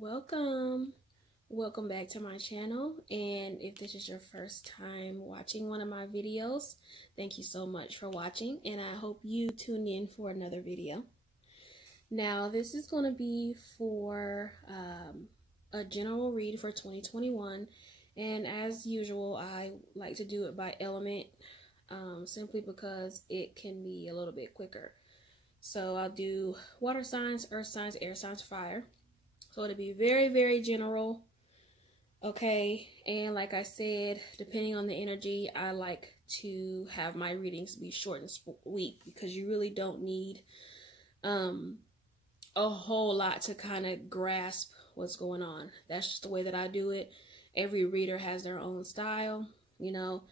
Welcome back to my channel, and if this is your first time watching one of my videos, thank you so much for watching, and I hope you tune in for another video. Now this is going to be for a general read for 2021, and as usual I like to do it by element simply because it can be a little bit quicker. So I'll do water signs, earth signs, air signs, fire. So it'll be very, very general. Okay, and like I said, depending on the energy, I like to have my readings be short and sweet because you really don't need a whole lot to kind of grasp what's going on. That's just the way that I do it. Every reader has their own style, you know.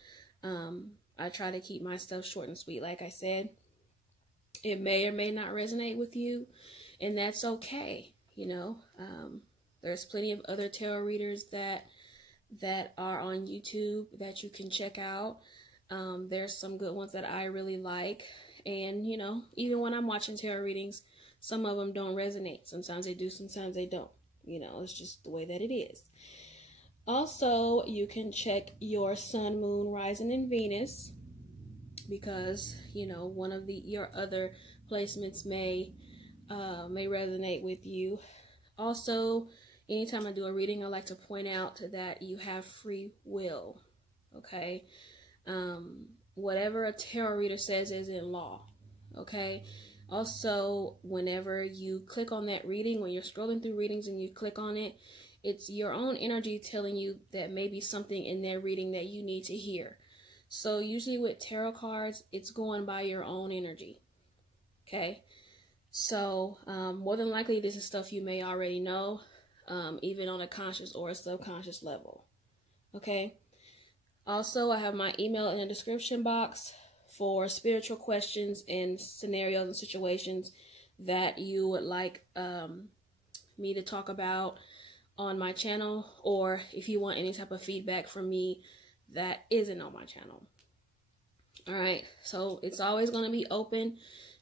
I try to keep my stuff short and sweet. Like I said, it may or may not resonate with you, and that's okay. You know, there's plenty of other tarot readers that are on YouTube that you can check out. There's some good ones that I really like, and you know, even when I'm watching tarot readings, some of them don't resonate. Sometimes they do, sometimes they don't. You know, it's just the way that it is. Also, you can check your sun, moon, rising, and Venus, because you know one of your other placements may resonate with you. Also, anytime I do a reading, I like to point out that you have free will. Okay, whatever a tarot reader says is in law. Okay. Also, whenever you click on that reading, when you're scrolling through readings and you click on it, it's your own energy telling you that maybe something in their reading that you need to hear. So usually with tarot cards, it's going by your own energy. Okay. So more than likely, this is stuff you may already know, even on a conscious or a subconscious level. Okay. Also, I have my email in the description box for spiritual questions and scenarios and situations that you would like me to talk about on my channel, or if you want any type of feedback from me that isn't on my channel. All right. So it's always going to be open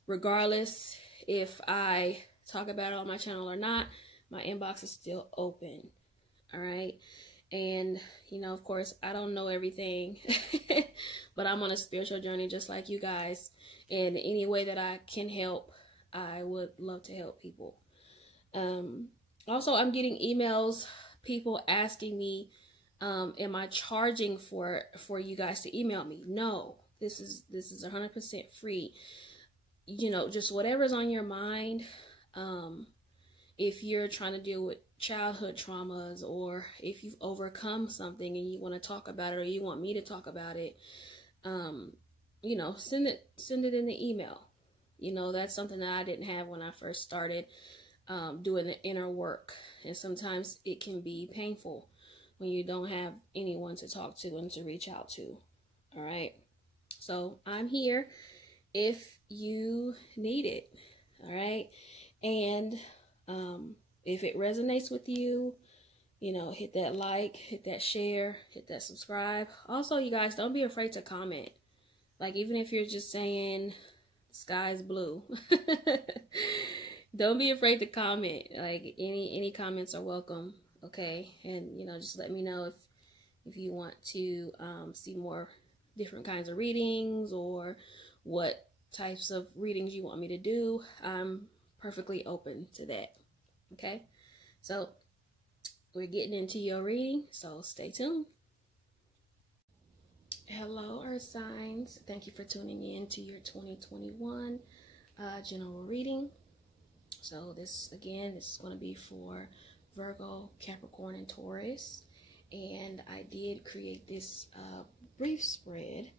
regardless if I talk about it on my channel or not. My inbox is still open. All right. And, you know, of course, I don't know everything, but I'm on a spiritual journey just like you guys. And any way that I can help, I would love to help people. Also, I'm getting emails, people asking me, am I charging for you guys to email me? No, this is 100% free. You know, just whatever's on your mind. If you're trying to deal with childhood traumas, or if you've overcome something and you want to talk about it, or you want me to talk about it, you know, send it in the email. You know, that's something that I didn't have when I first started doing the inner work, and sometimes it can be painful when you don't have anyone to talk to and to reach out to. All right, so I'm here if you need it. All right, and if it resonates with you, you know, hit that like, hit that share, hit that subscribe. Also, you guys, don't be afraid to comment. Like, even if you're just saying the sky's blue, don't be afraid to comment. Like, any comments are welcome. Okay, and you know, just let me know if you want to see more different kinds of readings, or what types of readings you want me to do. I'm perfectly open to that. Okay, so we're getting into your reading, so stay tuned. Hello, earth signs. Thank you for tuning in to your 2021 general reading. So this is going to be for Virgo, Capricorn, and Taurus. And I did create this brief spread.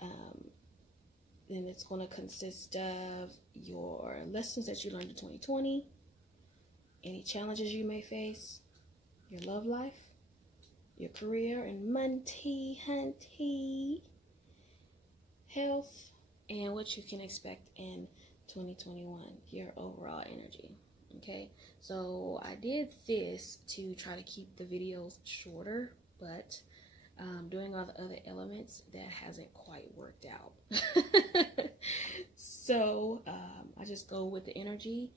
And it's going to consist of your lessons that you learned in 2020, any challenges you may face, your love life, your career and money, hunty, health, and what you can expect in 2021, your overall energy. Okay, so I did this to try to keep the videos shorter, but doing all the other elements, that hasn't quite worked out. So I just go with the energy,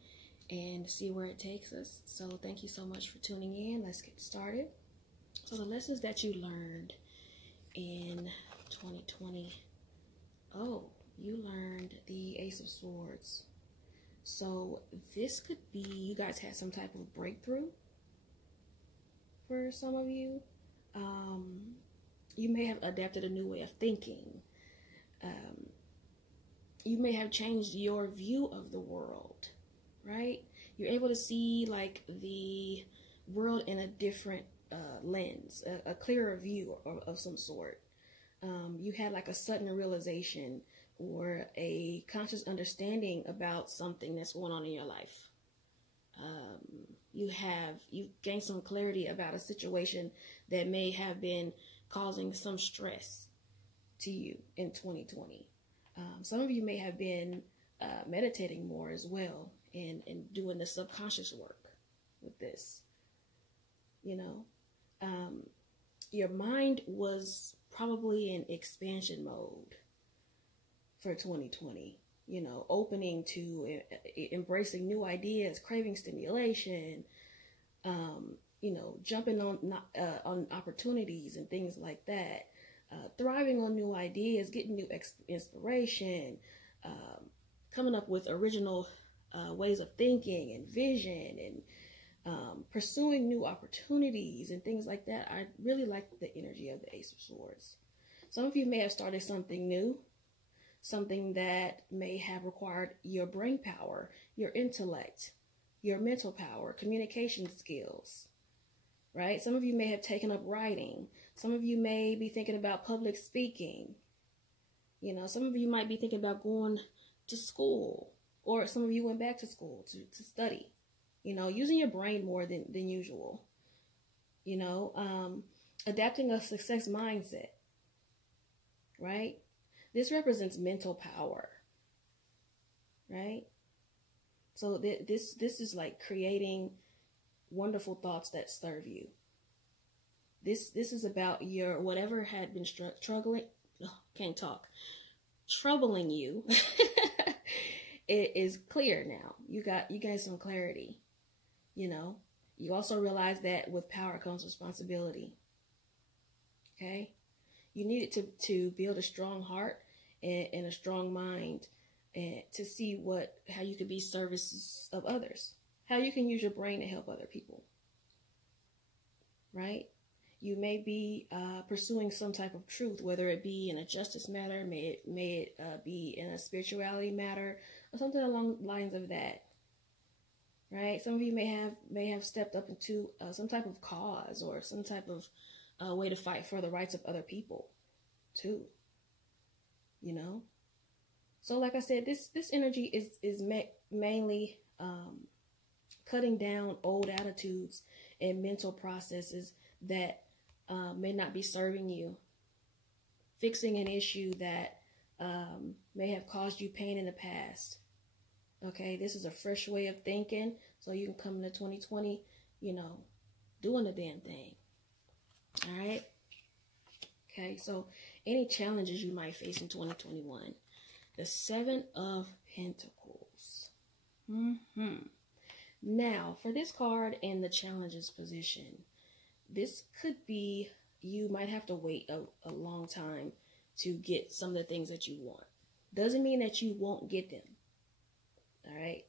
and see where it takes us. So thank you so much for tuning in. Let's get started. So the lessons that you learned in 2020. Oh, you learned the Ace of Swords. So this could be you guys had some type of breakthrough for some of you. You may have adapted a new way of thinking. You may have changed your view of the world, right? You're able to see like the world in a different lens, a clearer view of some sort. You had like a sudden realization or a conscious understanding about something that's going on in your life. You gained some clarity about a situation that may have been causing some stress to you in 2020. Some of you may have been meditating more as well and doing the subconscious work with this. You know, your mind was probably in expansion mode for 2020. You know, opening to embracing new ideas, craving stimulation, you know, jumping on opportunities and things like that, thriving on new ideas, getting new inspiration, coming up with original ways of thinking and vision, and pursuing new opportunities and things like that. I really like the energy of the Ace of Swords. Some of you may have started something new, something that may have required your brain power, your intellect, your mental power, communication skills, right? Some of you may have taken up writing. Some of you may be thinking about public speaking. You know, some of you might be thinking about going to school, or some of you went back to school to study, you know, using your brain more than usual, you know, adapting a success mindset, right? This represents mental power, right? So this is like creating wonderful thoughts that serve you. This is about your whatever had been troubling you. It is clear now. You got some clarity. You know, you also realize that with power comes responsibility. Okay, you needed to build a strong heart and a strong mind, and to see how you could be services of others, how you can use your brain to help other people, right? You may be pursuing some type of truth, whether it be in a justice matter, may it be in a spirituality matter, or something along the lines of that, right? Some of you may have stepped up into some type of cause or some type of way to fight for the rights of other people, too. You know, so like I said, this energy is mainly cutting down old attitudes and mental processes that may not be serving you, fixing an issue that may have caused you pain in the past. Okay, this is a fresh way of thinking, so you can come into 2020, you know, doing the damn thing. All right. Okay, so any challenges you might face in 2021. The Seven of Pentacles. Now, for this card in the challenges position, this could be you might have to wait a long time to get some of the things that you want. Doesn't mean that you won't get them. All right?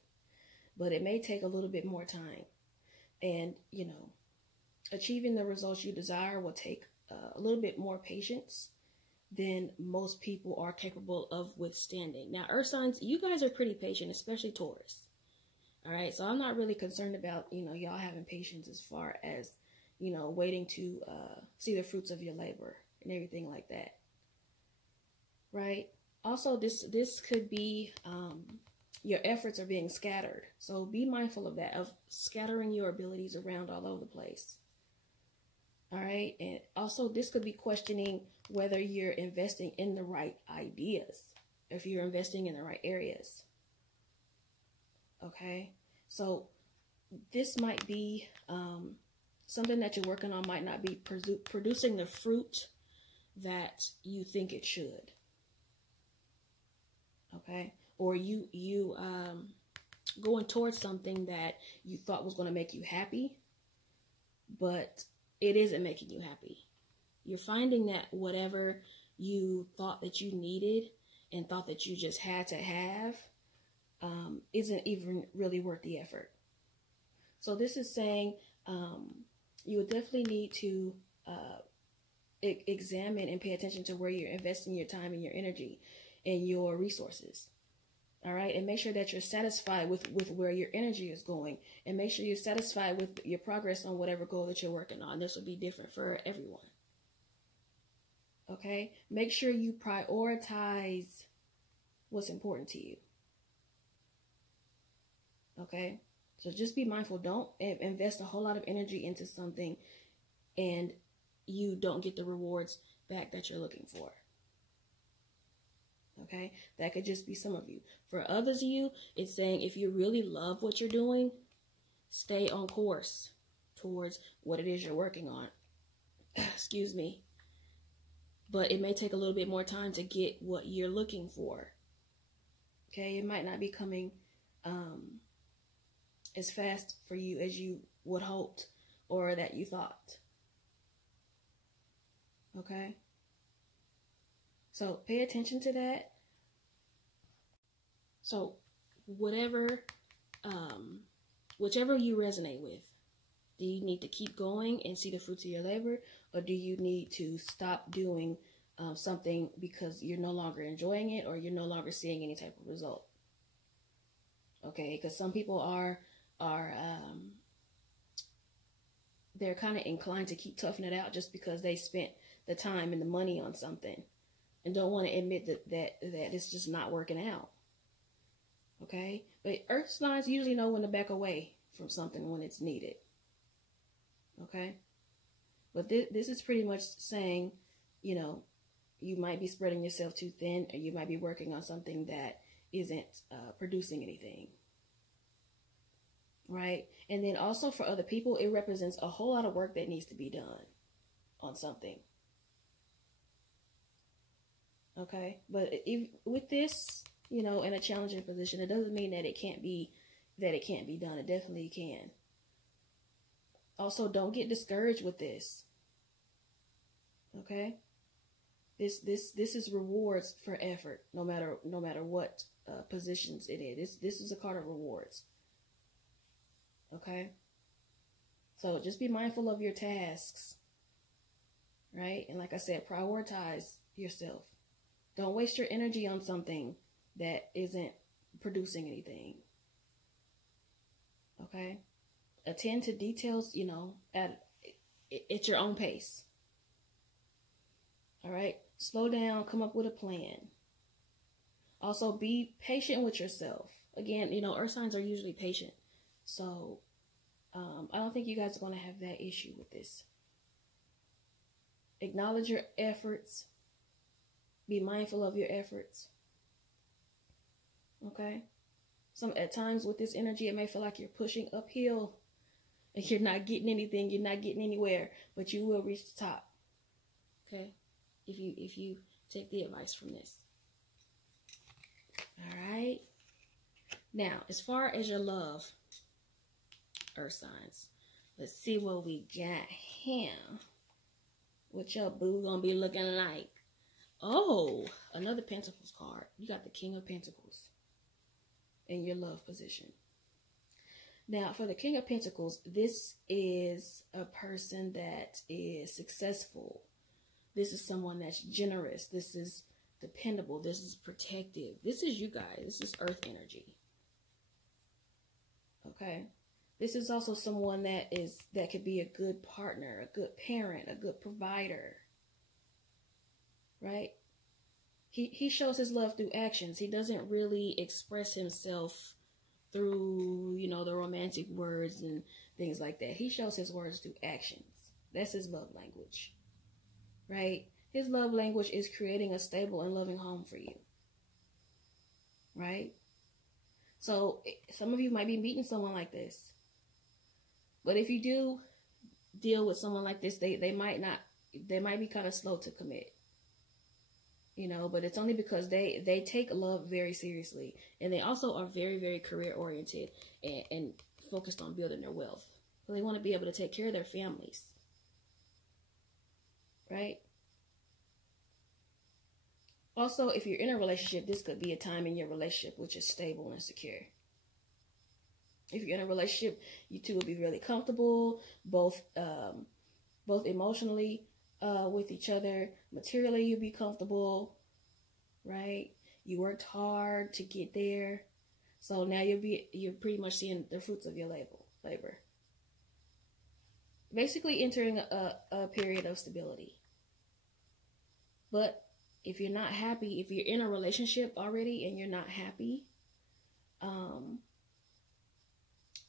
But it may take a little bit more time. And, you know, achieving the results you desire will take a little bit more patience than most people are capable of withstanding. Now, earth signs, you guys are pretty patient, especially Taurus. All right, so I'm not really concerned about, you know, y'all having patience as far as, you know, waiting to see the fruits of your labor and everything like that. Right? Also, this could be your efforts are being scattered. So be mindful of that, of scattering your abilities around all over the place. All right. And also this could be questioning whether you're investing in the right ideas, if you're investing in the right areas. Okay. So this might be something that you're working on might not be producing the fruit that you think it should. Okay. Or you going towards something that you thought was going to make you happy, but it isn't making you happy. You're finding that whatever you thought that you needed and thought that you just had to have isn't even really worth the effort. So this is saying you would definitely need to examine and pay attention to where you're investing your time and your energy and your resources. All right. And make sure that you're satisfied with where your energy is going, and make sure you're satisfied with your progress on whatever goal that you're working on. This will be different for everyone. Okay. Make sure you prioritize what's important to you. Okay. So just be mindful. Don't invest a whole lot of energy into something and you don't get the rewards back that you're looking for. Okay, that could just be some of you. For others of you, it's saying if you really love what you're doing, stay on course towards what it is you're working on. Excuse me. But it may take a little bit more time to get what you're looking for. Okay, it might not be coming as fast for you as you would hoped or that you thought. Okay? So pay attention to that. So whichever you resonate with, do you need to keep going and see the fruits of your labor, or do you need to stop doing something because you're no longer enjoying it or you're no longer seeing any type of result? Okay, because some people are they're kind of inclined to keep toughing it out just because they spent the time and the money on something and don't want to admit that it's just not working out. Okay, but earth signs usually know when to back away from something when it's needed. Okay, but this is pretty much saying, you know, you might be spreading yourself too thin, or you might be working on something that isn't producing anything. Right? And then also for other people, it represents a whole lot of work that needs to be done on something. Okay? But if, with this, you know, in a challenging position, it doesn't mean that it can't be done. It definitely can. Also, don't get discouraged with this. Okay? This is rewards for effort, no matter what positions it is. This is a card of rewards. Okay? So just be mindful of your tasks. Right? And like I said, prioritize yourself. Don't waste your energy on something that isn't producing anything. Okay? Attend to details, you know, at your own pace. All right? Slow down, come up with a plan. Also, be patient with yourself. Again, you know, earth signs are usually patient. So, I don't think you guys are going to have that issue with this. Acknowledge your efforts. Be mindful of your efforts. Okay? At times with this energy, it may feel like you're pushing uphill and you're not getting anything, you're not getting anywhere, but you will reach the top. Okay? If you take the advice from this. All right? Now, as far as your love, earth signs, let's see what we got here. What your boo gonna be looking like? Oh, another Pentacles card. You got the King of Pentacles in your love position. Now, for the King of Pentacles, this is a person that is successful. This is someone that's generous. This is dependable. This is protective. This is you guys. This is earth energy. Okay? This is also someone that could be a good partner, a good parent, a good provider. Right? He shows his love through actions. He doesn't really express himself through, you know, the romantic words and things like that. He shows his words through actions. That's his love language. Right? His love language is creating a stable and loving home for you. Right? So some of you might be meeting someone like this. But if you do deal with someone like this, they might be kind of slow to commit. you know, but it's only because they take love very seriously, and they also are very, very career oriented and focused on building their wealth. So they want to be able to take care of their families, right? Also, if you're in a relationship, this could be a time in your relationship which is stable and secure. If you're in a relationship, you two will be really comfortable, both emotionally with each other. Materially, you'll be comfortable, right? You worked hard to get there, so now you're pretty much seeing the fruits of your labor. Basically, entering a period of stability. But if you're not happy, if you're in a relationship already and you're not happy,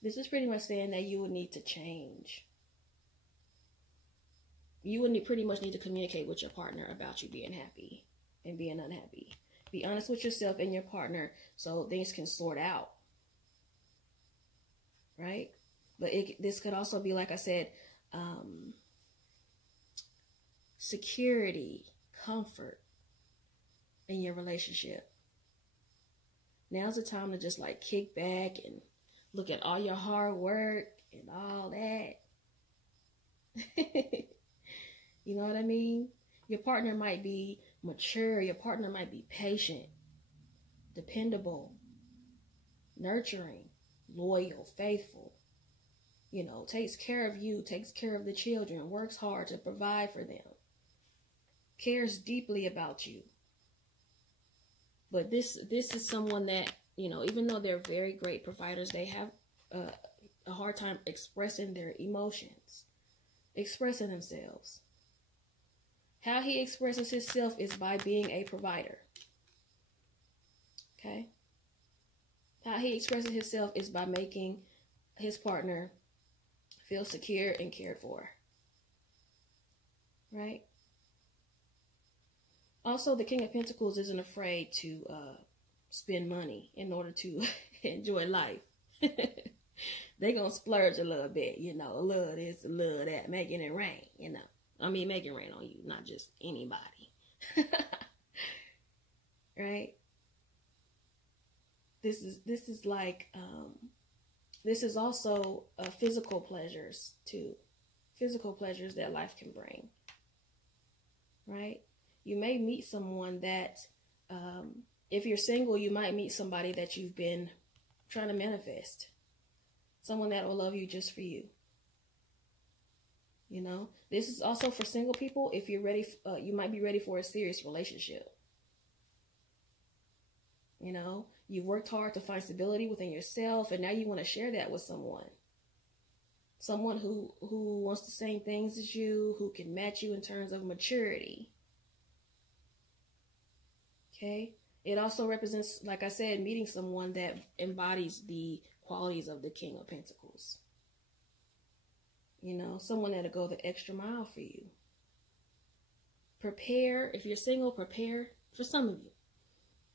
this is pretty much saying that you would need to change. You would pretty much need to communicate with your partner about you being happy and being unhappy. Be honest with yourself and your partner so things can sort out, right? But this could also be, like I said, security, comfort in your relationship. Now's the time to just like kick back and look at all your hard work and all that. You know what I mean? Your partner might be mature. Your partner might be patient, dependable, nurturing, loyal, faithful. You know, takes care of you, takes care of the children, works hard to provide for them, cares deeply about you. But this is someone that, you know, even though they're very great providers, they have a hard time expressing their emotions, expressing themselves. How he expresses himself is by being a provider. Okay? How he expresses himself is by making his partner feel secure and cared for. Right? Also, the King of Pentacles isn't afraid to spend money in order to enjoy life. They're going to splurge a little bit, you know, a little this, a little that, making it rain, you know. I mean, making it rain on you, not just anybody. Right? This is like, this is also physical pleasures too. Physical pleasures that life can bring. Right? You may meet someone that, if you're single, you might meet somebody that you've been trying to manifest. Someone that will love you just for you. You know, this is also for single people. If you're ready, you might be ready for a serious relationship. You know, you worked hard to find stability within yourself, and now you want to share that with someone. Someone who wants the same things as you, who can match you in terms of maturity. Okay? It also represents, like I said, meeting someone that embodies the qualities of the King of Pentacles. You know, someone that'll go the extra mile for you. Prepare, if you're single, prepare, for some of you,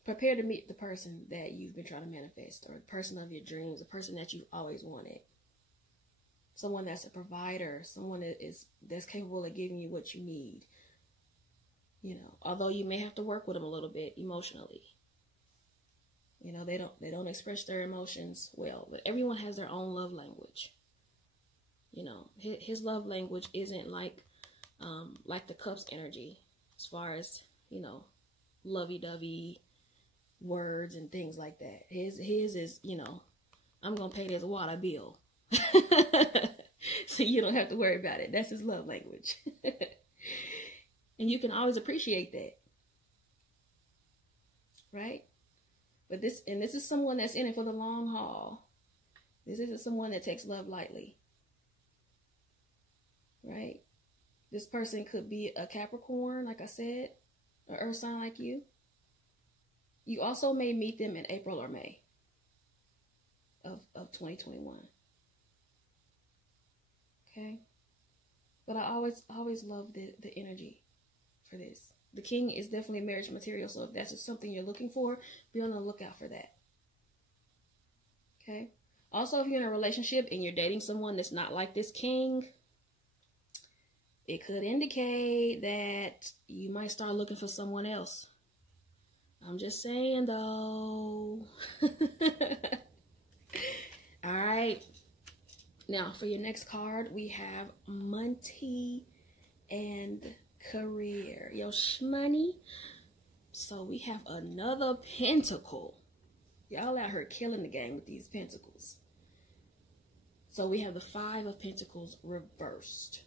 prepare to meet the person that you've been trying to manifest, or the person of your dreams, the person that you've always wanted. Someone that's a provider, someone that's capable of giving you what you need. You know, although you may have to work with them a little bit emotionally. You know, they don't express their emotions well, but everyone has their own love language. You know, his love language isn't like the Cups energy, as far as, you know, lovey-dovey words and things like that. His is, you know, I'm gonna pay this water bill, so you don't have to worry about it. That's his love language, and you can always appreciate that, right? But this is someone that's in it for the long haul. This isn't someone that takes love lightly. Right? This person could be a Capricorn, like I said, an earth sign like you. You also may meet them in April or May of 2021. Okay? But I always love the energy for this. The King is definitely marriage material, so if that's just something you're looking for, be on the lookout for that. Okay? Also, if you're in a relationship and you're dating someone that's not like this King, it could indicate that you might start looking for someone else I'm just saying, though. All right. Now, for your next card, we have money and career. Your shmoney. So we have another pentacle. Y'all out here killing the game with these pentacles. So we have the 5 of Pentacles reversed.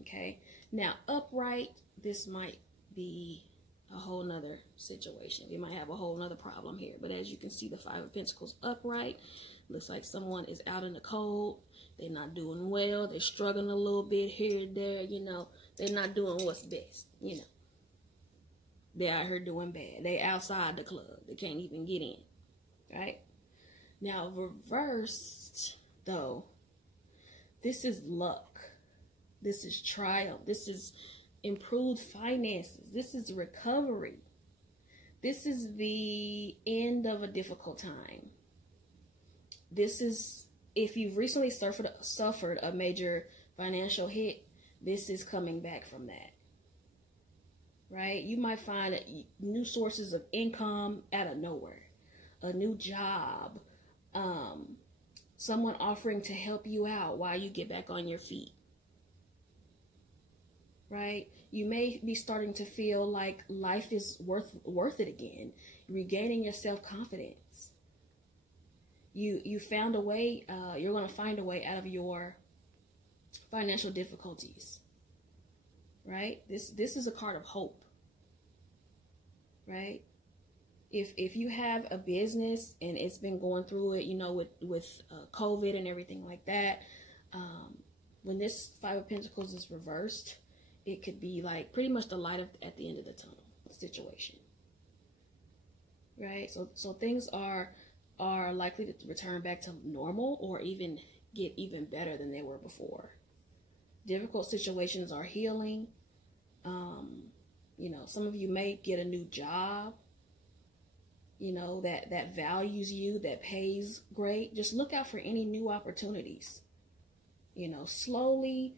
Okay. Now, upright, this might be a whole nother situation. We might have a whole nother problem here. But as you can see, the 5 of Pentacles upright. Looks like someone is out in the cold. They're not doing well. They're struggling a little bit here and there. You know, they're not doing what's best. You know, they're out here doing bad. They outside the club. They can't even get in. Right? Now, reversed, though, this is luck. This is triumph. This is improved finances. This is recovery. This is the end of a difficult time. This is, if you've recently suffered a major financial hit, this is coming back from that. Right? You might find new sources of income out of nowhere. A new job. Someone offering to help you out while you get back on your feet. Right? You may be starting to feel like life is worth it again. Regaining your self-confidence. You found a way, you're going to find a way out of your financial difficulties. Right? This is a card of hope. Right? If you have a business and it's been going through it, you know, with COVID and everything like that, when this 5 of Pentacles is reversed, it could be like pretty much the light at the end of the tunnel situation. Right? So things are likely to return back to normal or even get even better than they were before. Difficult situations are healing. You know, some of you may get a new job, you know, that values you, that pays great. Just look out for any new opportunities. You know, slowly,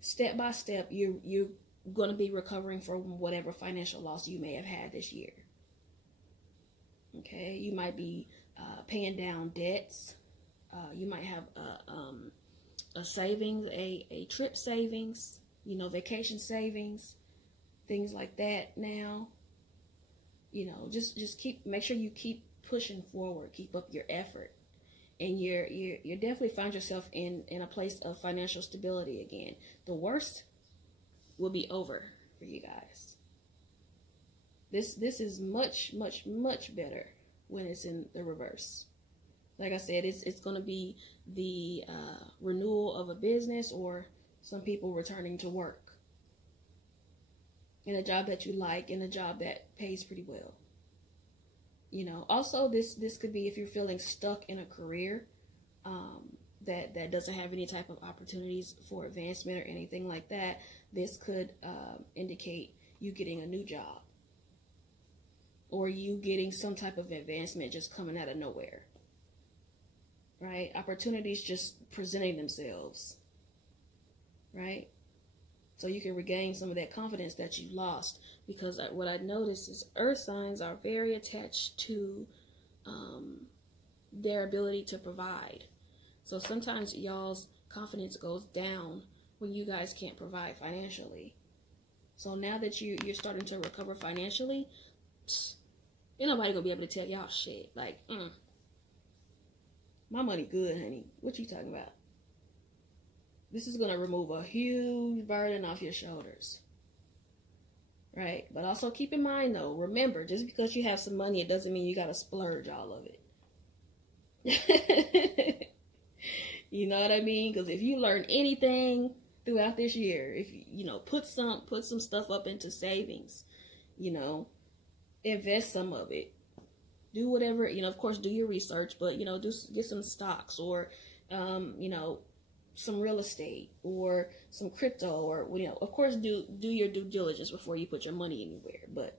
step by step, you're going to be recovering from whatever financial loss you may have had this year. Okay, you might be paying down debts. You might have a savings, a trip savings, you know, vacation savings, things like that. Now, you know, just make sure you keep pushing forward, keep up your effort, and you definitely find yourself in a place of financial stability again. The worst will be over for you guys. This is much better when it's in the reverse. Like I said, it's going to be the renewal of a business, or some people returning to work in a job that you like, in a job that pays pretty well. You know, also this could be if you're feeling stuck in a career that doesn't have any type of opportunities for advancement or anything like that. This could indicate you getting a new job, or you getting some type of advancement just coming out of nowhere. Right? Opportunities just presenting themselves. Right? So you can regain some of that confidence that you lost. Because what I noticed is earth signs are very attached to their ability to provide. So sometimes y'all's confidence goes down when you guys can't provide financially. So now that you're starting to recover financially, ain't nobody gonna be able to tell y'all shit. Like, my money good, honey. What you talking about? This is going to remove a huge burden off your shoulders. Right? But also keep in mind, though, remember, just because you have some money, it doesn't mean you got to splurge all of it. You know what I mean? Because if you learn anything throughout this year, if you know, put some stuff up into savings, you know, invest some of it. Do whatever, you know, of course, do your research, but, you know, get some stocks, or, you know, some real estate, or some crypto, or, you know, of course, do your due diligence before you put your money anywhere. But,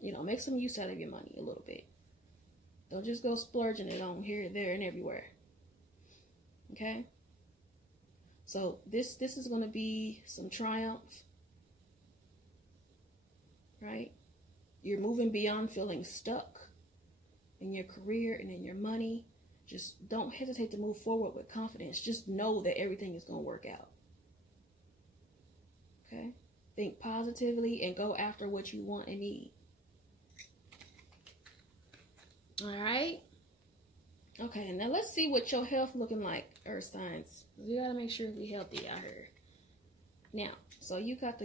you know, make some use out of your money a little bit. Don't just go splurging it on here, there, and everywhere. Okay? So this is going to be some triumph. Right? you're moving beyond feeling stuck in your career and in your money. Just don't hesitate to move forward with confidence. Just know that everything is going to work out. Okay? Think positively and go after what you want and need. All right? Okay, now let's see what your health looking like, Earth signs. You got to make sure you're healthy out here. Now, so you got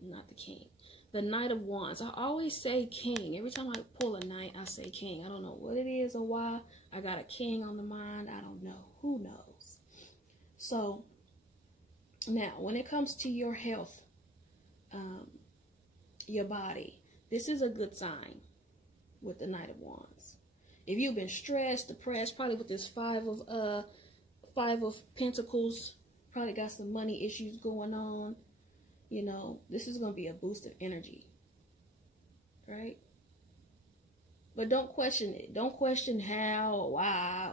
not the king, the Knight of Wands. I always say king. Every time I pull a knight, I say king. I don't know what it is or why. I got a king on the mind. I don't know. Who knows? So, now, when it comes to your health, your body, this is a good sign with the Knight of Wands. If you've been stressed, depressed, probably with this Five of Pentacles, probably got some money issues going on, you know, this is going to be a boost of energy, right? But don't question it. Don't question how or why,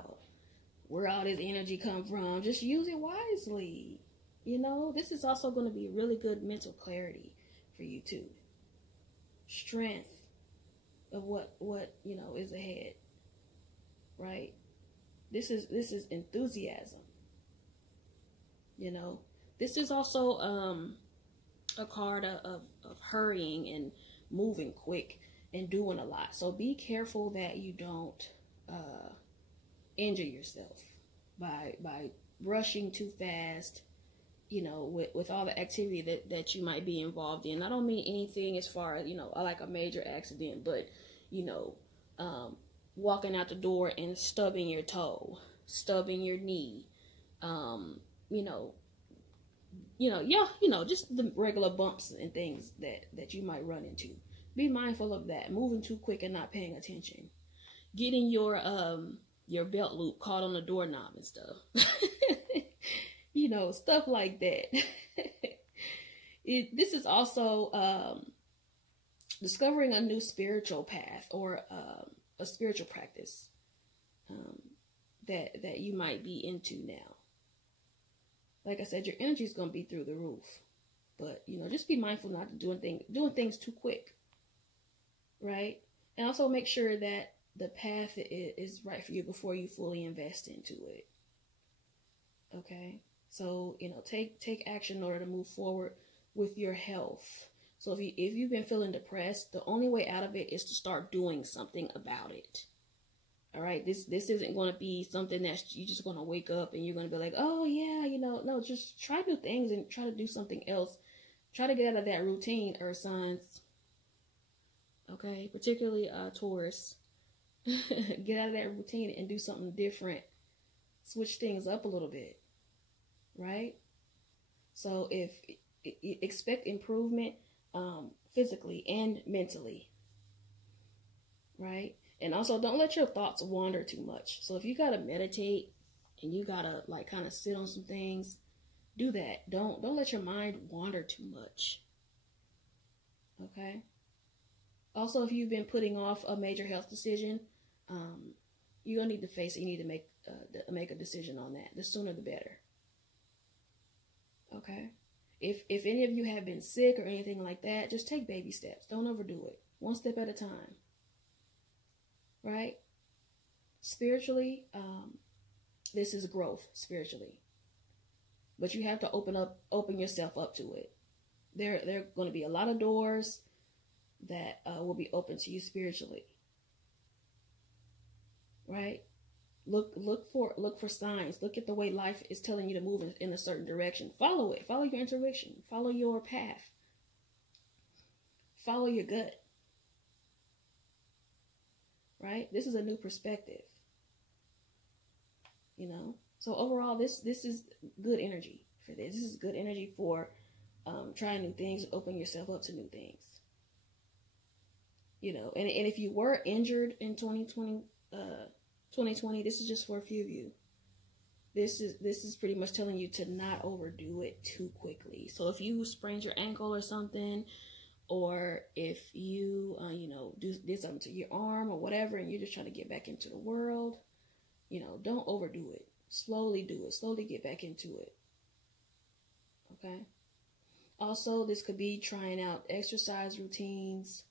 where all this energy come from. Just use it wisely. You know, this is also going to be really good mental clarity for you too. Strength of what you know is ahead, right? This is enthusiasm. You know, this is also a card of hurrying and moving quick and doing a lot. So be careful that you don't injure yourself by rushing too fast, you know, with all the activity that you might be involved in. I don't mean anything as far as, you know, like a major accident, but, you know, walking out the door and stubbing your toe, stubbing your knee, just the regular bumps and things that you might run into. Be mindful of that. Moving too quick and not paying attention. Getting your belt loop caught on the doorknob and stuff. You know, stuff like that. This is also discovering a new spiritual path or a spiritual practice that you might be into now. Like I said, your energy is going to be through the roof. But, you know, just be mindful not to doing things too quick. Right? And also make sure that the path is right for you before you fully invest into it. Okay? So, you know, take action in order to move forward with your health. So if you've been feeling depressed, the only way out of it is to start doing something about it. All right, this isn't going to be something that you're just going to wake up and you're going to be like, oh yeah, you know, no, just try new things and try to do something else. Try to get out of that routine, Earth signs. Okay, particularly Taurus. Get out of that routine and do something different. Switch things up a little bit, right? So if expect improvement physically and mentally, right? And also, don't let your thoughts wander too much. So if you got to meditate and you got to like kind of sit on some things, do that. Don't let your mind wander too much. Okay? Also, if you've been putting off a major health decision, you're going to need to face it. You need to make a decision on that. The sooner the better. Okay? If any of you have been sick or anything like that, just take baby steps. Don't overdo it. One step at a time. Right? Spiritually, this is growth spiritually. But you have to open yourself up to it. There are going to be a lot of doors that will be open to you spiritually. Right? Look for signs. Look at the way life is telling you to move in a certain direction. Follow it. Follow your intuition. Follow your path. Follow your gut. Right? This is a new perspective. You know? So overall, this is good energy for this. This is good energy for trying new things, open yourself up to new things. You know, and if you were injured in 2020, this is just for a few of you. This is pretty much telling you to not overdo it too quickly. So if you sprained your ankle or something, or if you, did something to your arm or whatever, and you're just trying to get back into the world, you know, don't overdo it. Slowly do it. Slowly get back into it. Okay? Also, this could be trying out exercise routines,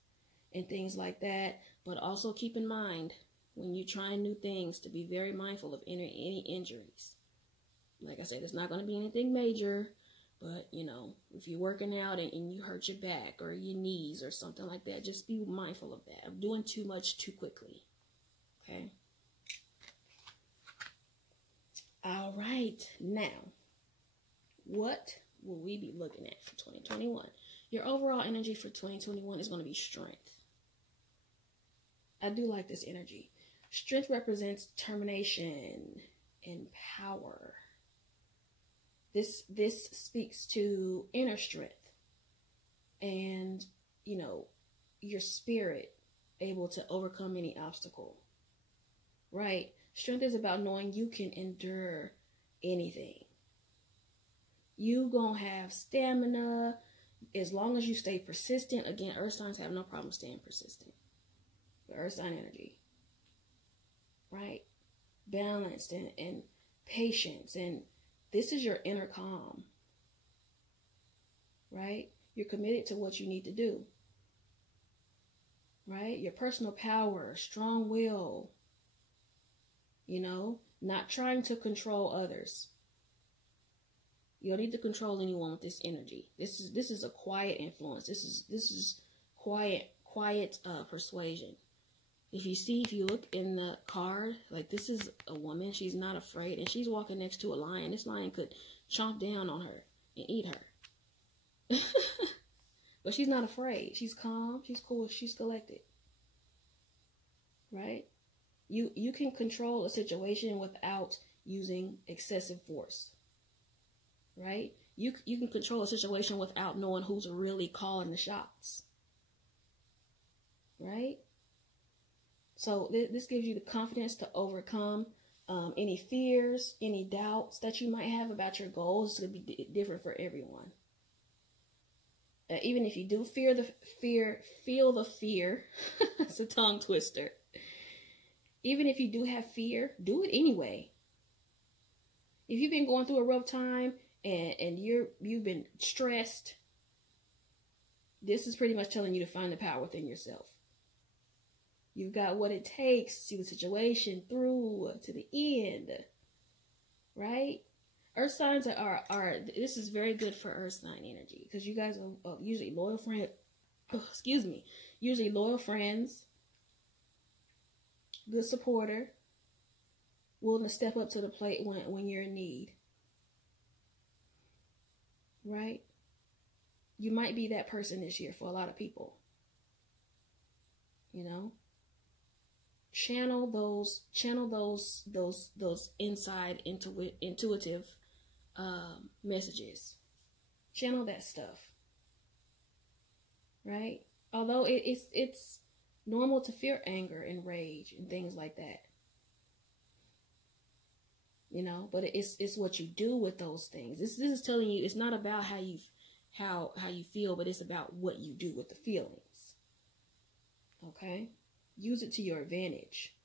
and things like that. But also keep in mind, when you're trying new things, to be very mindful of any injuries. Like I said, it's not going to be anything major, but, you know, if you're working out and you hurt your back or your knees or something like that, just be mindful of that, of doing too much too quickly. Okay? All right. Now, what will we be looking at for 2021? Your overall energy for 2021 is going to be strength. I do like this energy. Strength represents determination and power. This speaks to inner strength and, you know, your spirit able to overcome any obstacle, right? Strength is about knowing you can endure anything. You gonna have stamina as long as you stay persistent. Again, earth signs have no problem staying persistent. The earth sign energy, right? Balanced and patience, and this is your inner calm, right? You're committed to what you need to do, right? Your personal power, strong will, you know, not trying to control others. You don't need to control anyone with this energy. This is a quiet influence. This is quiet persuasion. If you look in the card, like, this is a woman. She's not afraid, and she's walking next to a lion. This lion could chomp down on her and eat her. But she's not afraid. She's calm. She's cool. She's collected. Right? You can control a situation without using excessive force. Right? You can control a situation without knowing who's really calling the shots. Right? So this gives you the confidence to overcome any fears, any doubts that you might have about your goals. It's going to be different for everyone. Even if you do feel the fear, it's a tongue twister. Even if you do have fear, do it anyway. If you've been going through a rough time and you've been stressed, this is pretty much telling you to find the power within yourself. You've got what it takes to see the situation through to the end, right? Earth signs are this is very good for earth sign energy, because you guys are usually loyal friends. Usually loyal friends, good supporter, willing to step up to the plate when you're in need, right? You might be that person this year for a lot of people, you know. Channel those inside intuitive messages. Channel that stuff, right? Although it's normal to fear anger and rage and things like that, you know. But it's what you do with those things. This is telling you it's not about how you feel, but it's about what you do with the feelings. Okay. Use it to your advantage.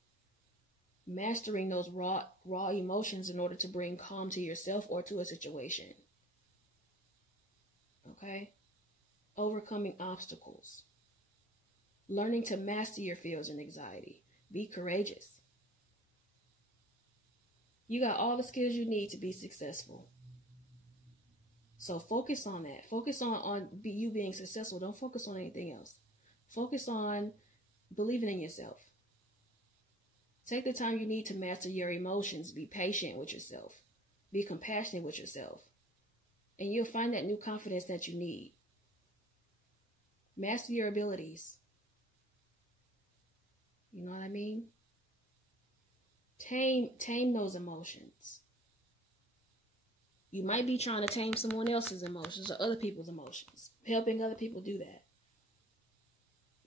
Mastering those raw emotions in order to bring calm to yourself or to a situation. Okay? Overcoming obstacles. Learning to master your fears and anxiety. Be courageous. You got all the skills you need to be successful. So focus on that. Focus on you being successful. Don't focus on anything else. Focus on believing in yourself. Take the time you need to master your emotions. Be patient with yourself. Be compassionate with yourself. And you'll find that new confidence that you need. Master your abilities. You know what I mean? Tame those emotions. You might be trying to tame someone else's emotions or other people's emotions. Helping other people do that.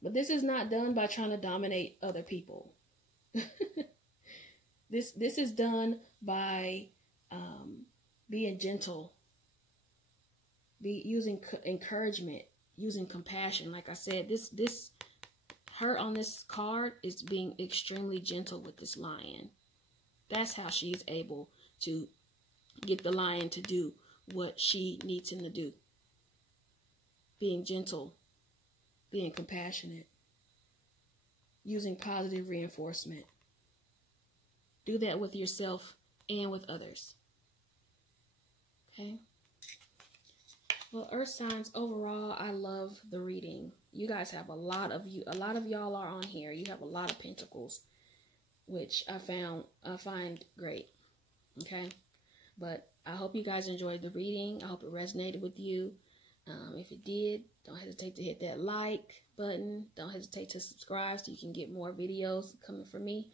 But this is not done by trying to dominate other people. This is done by being gentle, using encouragement, using compassion. Like I said, her on this card is being extremely gentle with this lion. That's how she's able to get the lion to do what she needs him to do. Being gentle. Being compassionate. using positive reinforcement. Do that with yourself and with others. Okay? Well, Earth signs, overall, I love the reading. You guys have a lot of y'all are on here. You have a lot of pentacles, which I find great. Okay? But I hope you guys enjoyed the reading. I hope it resonated with you. If it did, don't hesitate to hit that like button. Don't hesitate to subscribe so you can get more videos coming from me.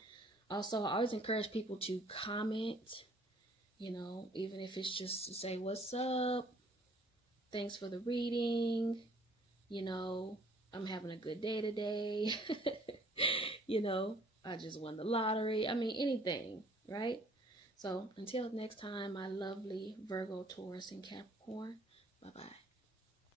Also, I always encourage people to comment, you know, even if it's just to say, what's up? Thanks for the reading. You know, I'm having a good day today. You know, I just won the lottery. I mean, anything, right? So until next time, my lovely Virgo, Taurus, and Capricorn. Bye-bye.